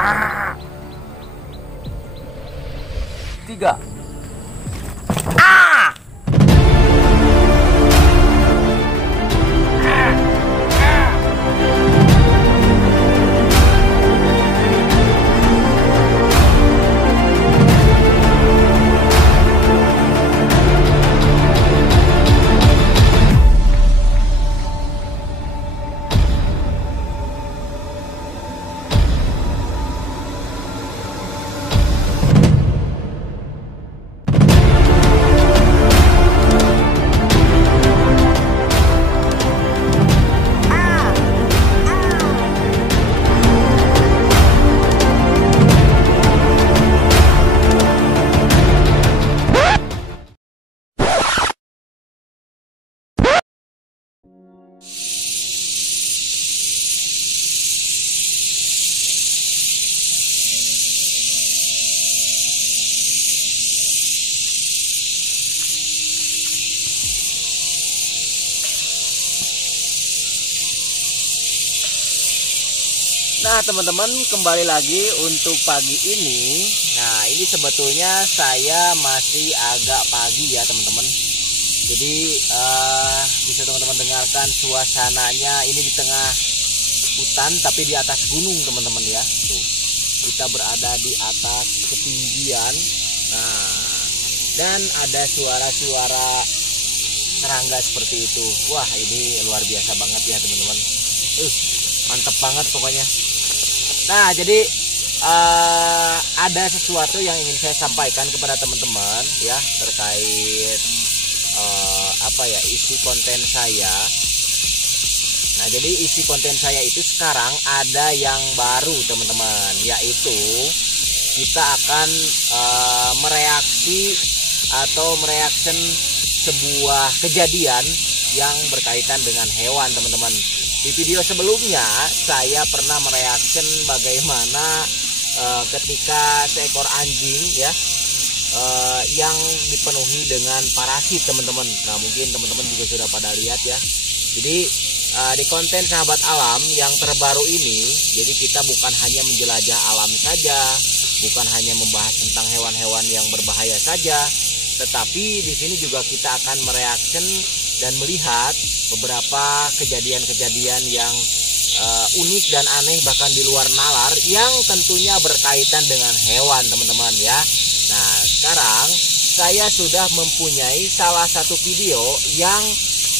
3. Nah teman-teman, kembali lagi untuk pagi ini. Nah ini sebetulnya saya masih agak pagi ya teman-teman. Jadi bisa teman-teman dengarkan suasananya, ini di tengah hutan tapi di atas gunung teman-teman ya. Tuh, kita berada di atas ketinggian. Nah, dan ada suara-suara serangga seperti itu. Wah ini luar biasa banget ya teman-teman. Mantep banget pokoknya. Nah jadi ada sesuatu yang ingin saya sampaikan kepada teman-teman ya, terkait isi konten saya. Nah jadi isi konten saya itu sekarang ada yang baru teman-teman, yaitu kita akan mereaksi atau mereaction sebuah kejadian yang berkaitan dengan hewan teman-teman. Di video sebelumnya saya pernah mereaction bagaimana ketika seekor anjing ya yang dipenuhi dengan parasit teman-teman. Nah mungkin teman-teman juga sudah pada lihat ya. Jadi di konten Sahabat Alam yang terbaru ini, jadi kita bukan hanya menjelajah alam saja, bukan hanya membahas tentang hewan-hewan yang berbahaya saja, tetapi di sini juga kita akan mereaction dan melihat beberapa kejadian-kejadian yang unik dan aneh bahkan di luar nalar yang tentunya berkaitan dengan hewan teman-teman ya. Nah sekarang saya sudah mempunyai salah satu video yang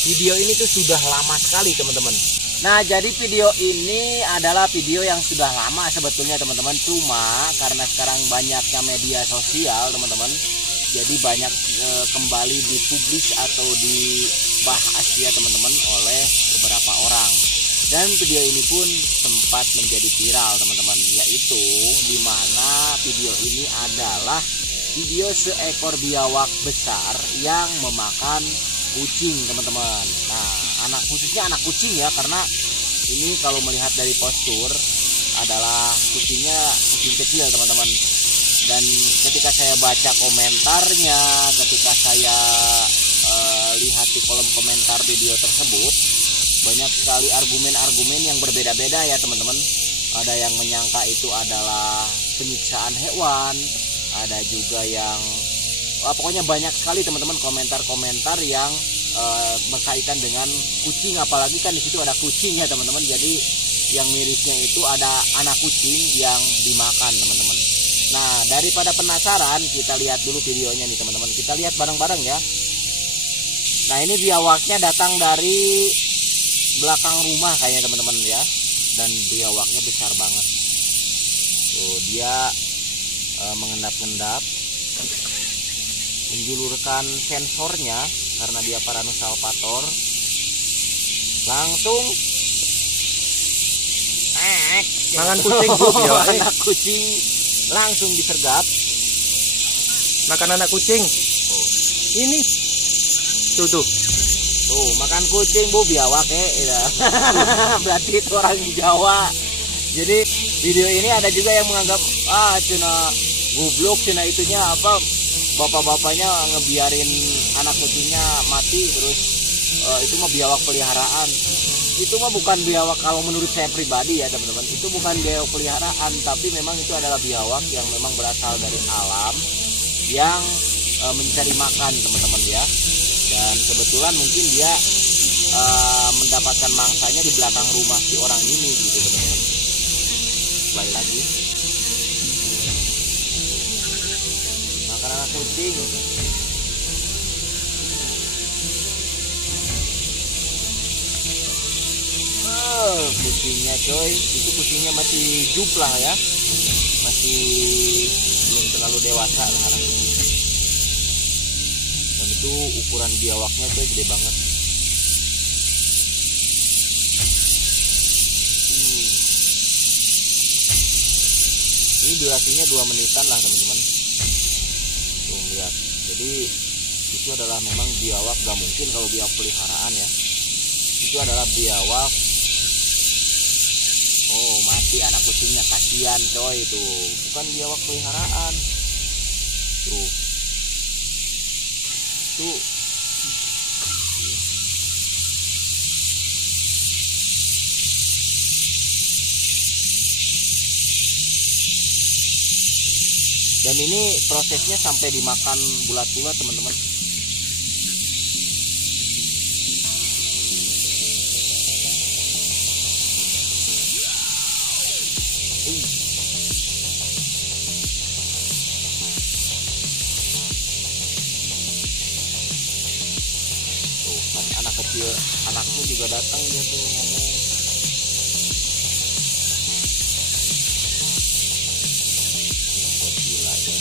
video ini tuh sudah lama sekali teman-teman. Nah jadi video ini adalah video yang sudah lama sebetulnya teman-teman, cuma karena sekarang banyaknya media sosial teman-teman, jadi banyak kembali dipublish atau dibahas ya teman-teman oleh beberapa orang. Dan video ini pun sempat menjadi viral teman-teman, yaitu dimana video ini adalah video seekor biawak besar yang memakan kucing teman-teman. Nah khususnya anak kucing ya, karena ini kalau melihat dari postur adalah kucingnya kucing kecil teman-teman. Dan ketika saya baca komentarnya, ketika saya lihat di kolom komentar video tersebut, banyak sekali argumen-argumen yang berbeda-beda ya teman-teman. Ada yang menyangka itu adalah penyiksaan hewan, ada juga yang pokoknya banyak sekali teman-teman komentar-komentar yang berkaitan dengan kucing, apalagi kan di situ ada kucing ya teman-teman. Jadi yang mirisnya itu ada anak kucing yang dimakan teman-teman. Nah daripada penasaran, kita lihat dulu videonya nih teman-teman. Kita lihat bareng-bareng ya. Nah ini biawaknya datang dari belakang rumah kayaknya teman-teman ya. Dan biawaknya besar banget. Tuh dia mengendap-endap, menjulurkan sensornya karena dia Paranusalpator. Langsung mangan kucing bu, anak kucing langsung disergap. Makan anak kucing. Ini tuh Makan kucing bu, biawak ya. Berarti itu orang Jawa. Jadi video ini ada juga yang menganggap cina goblok, cina itunya apa, bapak-bapaknya ngebiarin anak kucingnya mati terus itu mah biawak peliharaan. itu mah bukan biawak kalau menurut saya pribadi ya teman-teman, itu bukan biawak peliharaan, tapi memang itu adalah biawak yang memang berasal dari alam yang mencari makan teman-teman ya. Dan kebetulan mungkin dia mendapatkan mangsanya di belakang rumah si orang ini gitu teman-teman. Kembali lagi makan anak kucing. Kucingnya coy, itu kucingnya masih juplah ya, masih belum terlalu dewasa lah anak kucing. Dan itu ukuran biawaknya coy gede banget. Ini durasinya 2 menitan lah teman-teman. Tuh lihat, jadi itu adalah memang biawak, gak mungkin kalau biawak peliharaan ya. Itu adalah biawak. Oh mati anak kucingnya, kasihan coy, itu bukan biawak peliharaan. Tuh dan ini prosesnya sampai dimakan bulat-bulat teman-teman. Anak kecil, anakmu juga datang dia tuh ngomong. Gila ya.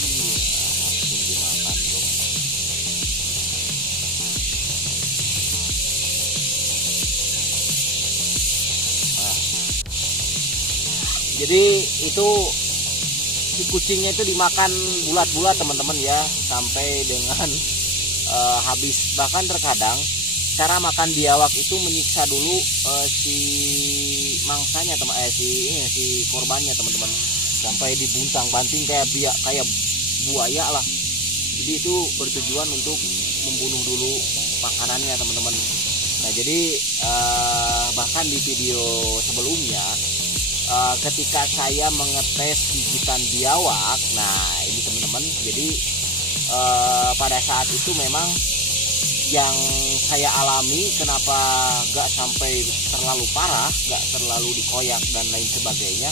Iya, langsung dimakan dong. Jadi itu si kucingnya itu dimakan bulat-bulat teman-teman ya, sampai dengan habis. Bahkan terkadang cara makan biawak itu menyiksa dulu si mangsanya si korbannya teman-teman, sampai dibuntang-banting kayak buaya lah. Jadi itu bertujuan untuk membunuh dulu makanannya teman-teman. Nah jadi bahkan di video sebelumnya ketika saya mengetes gigitan biawak, nah ini teman-teman, jadi pada saat itu memang yang saya alami, kenapa gak sampai terlalu parah, gak terlalu dikoyak dan lain sebagainya,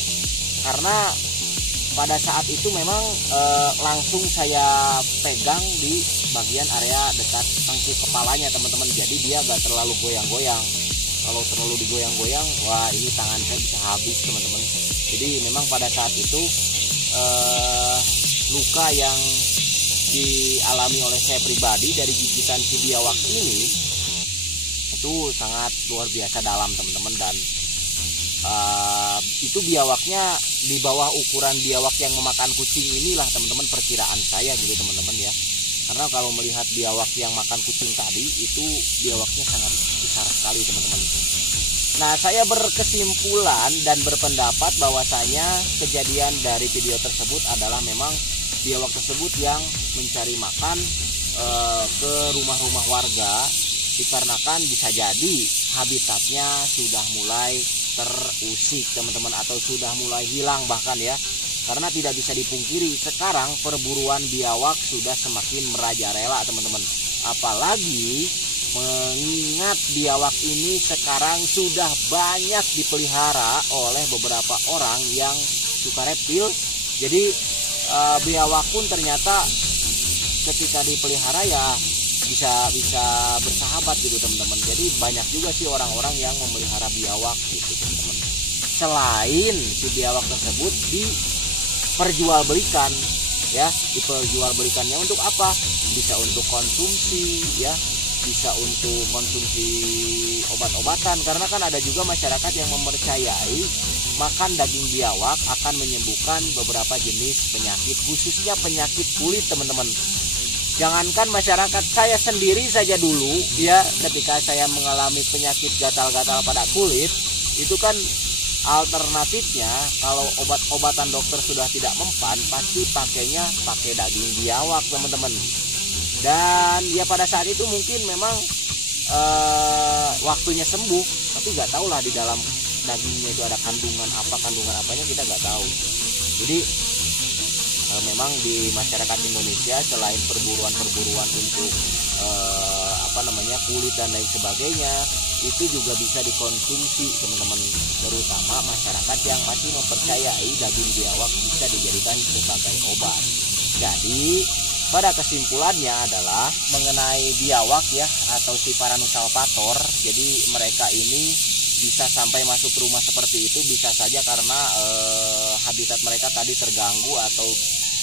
karena pada saat itu memang langsung saya pegang di bagian area dekat tengkuk kepalanya teman-teman, jadi dia gak terlalu goyang-goyang. Kalau terlalu digoyang-goyang, wah ini tangan saya bisa habis teman-teman. Jadi memang pada saat itu luka yang dialami oleh saya pribadi dari gigitan si biawak ini itu sangat luar biasa dalam teman-teman. Dan itu biawaknya di bawah ukuran biawak yang memakan kucing inilah teman-teman, perkiraan saya gitu teman-teman ya. Karena kalau melihat biawak yang makan kucing tadi, itu biawaknya sangat besar sekali teman-teman. Nah saya berkesimpulan dan berpendapat bahwasanya kejadian dari video tersebut adalah memang biawak tersebut yang mencari makan ke rumah-rumah warga, dikarenakan bisa jadi habitatnya sudah mulai terusik teman-teman, atau sudah mulai hilang bahkan ya. Karena tidak bisa dipungkiri sekarang perburuan biawak sudah semakin merajalela teman-teman. Apalagi mengingat biawak ini sekarang sudah banyak dipelihara oleh beberapa orang yang suka reptil. Jadi biawak pun ternyata ketika dipelihara ya bisa bersahabat gitu teman-teman. Jadi banyak juga sih orang-orang yang memelihara biawak gitu teman-teman. Selain si biawak tersebut diperjualbelikan ya, diperjualbelikannya untuk apa? Bisa untuk konsumsi ya, bisa untuk konsumsi obat-obatan, karena kan ada juga masyarakat yang mempercayai makan daging biawak akan menyembuhkan beberapa jenis penyakit, khususnya penyakit kulit teman-teman. Jangankan masyarakat, saya sendiri saja dulu ya, ketika saya mengalami penyakit gatal-gatal pada kulit, itu kan alternatifnya kalau obat-obatan dokter sudah tidak mempan, pasti pakainya pakai daging biawak teman-teman. Dan ya pada saat itu mungkin memang waktunya sembuh, tapi nggak tahu lah di dalam dagingnya itu ada kandungan apanya kita nggak tahu. Jadi memang di masyarakat Indonesia selain perburuan untuk kulit dan lain sebagainya, itu juga bisa dikonsumsi teman-teman, terutama masyarakat yang masih mempercayai daging biawak bisa dijadikan sebagai obat. Jadi pada kesimpulannya adalah mengenai biawak ya, atau si Paranusalpator. Jadi mereka ini bisa sampai masuk ke rumah seperti itu bisa saja karena habitat mereka tadi terganggu, atau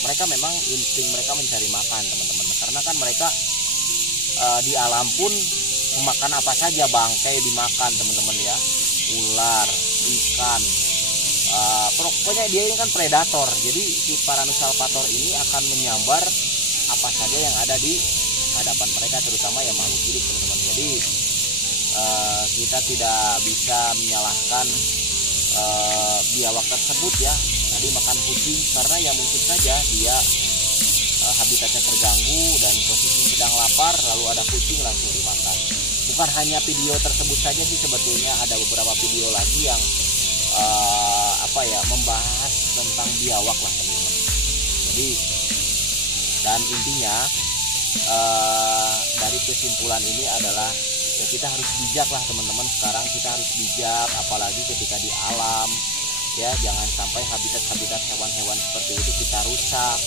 mereka memang insting mereka mencari makan teman-teman. Karena kan mereka di alam pun memakan apa saja, bangkai dimakan teman-teman ya, ular, ikan, pokoknya dia ini kan predator. Jadi si Paranusalpator ini akan menyambar apa saja yang ada di hadapan mereka, terutama yang makhluk hidup teman-teman. Jadi kita tidak bisa menyalahkan biawak tersebut ya tadi makan kucing, karena ya mungkin saja dia habitatnya terganggu dan posisi sedang lapar, lalu ada kucing langsung dimakan. Bukan hanya video tersebut saja sih, sebetulnya ada beberapa video lagi yang membahas tentang biawak lah teman-teman. Jadi dan intinya dari kesimpulan ini adalah ya kita harus bijak lah teman-teman. Sekarang kita harus bijak, apalagi ketika di alam ya, jangan sampai habitat hewan-hewan seperti itu kita rusak,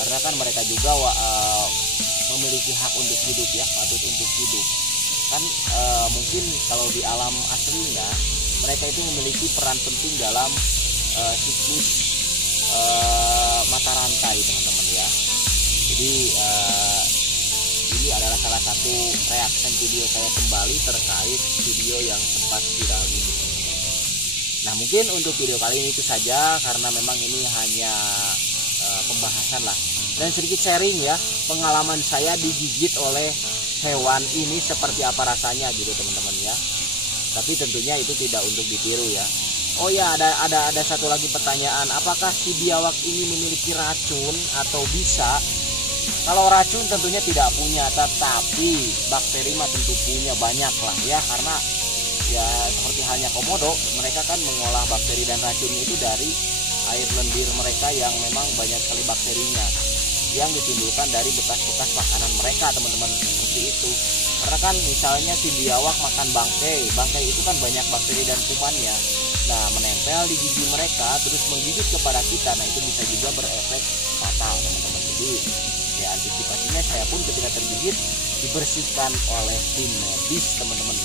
karena kan mereka juga memiliki hak untuk hidup ya, patut untuk hidup kan. Mungkin kalau di alam aslinya mereka itu memiliki peran penting dalam siklus mata rantai teman-teman ya. Jadi ini adalah salah satu reaction video saya kembali terkait video yang sempat viral ini. Nah mungkin untuk video kali ini itu saja, karena memang ini hanya pembahasan lah dan sedikit sharing ya, pengalaman saya digigit oleh hewan ini seperti apa rasanya gitu teman-teman ya. Tapi tentunya itu tidak untuk ditiru ya. Oh ya, ada satu lagi pertanyaan, apakah si biawak ini memiliki racun atau bisa? Kalau racun tentunya tidak punya, tetapi bakteri mah tentu punya banyak lah ya, karena ya seperti halnya komodo, mereka kan mengolah bakteri dan racunnya itu dari air lendir mereka yang memang banyak sekali bakterinya yang ditimbulkan dari bekas-bekas makanan mereka teman-teman, seperti itu. Karena kan misalnya si biawak makan bangkai itu kan banyak bakteri dan kumannya, nah menempel di gigi mereka terus menggigit kepada kita, nah itu bisa juga berefek fatal teman-teman. Jadi ya antisipasinya saya pun ketika tergigit dibersihkan oleh tim medis teman-teman.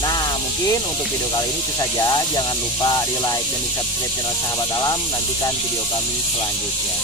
Nah mungkin untuk video kali ini itu saja, jangan lupa di like dan di subscribe channel Sahabat Alam, nantikan video kami selanjutnya.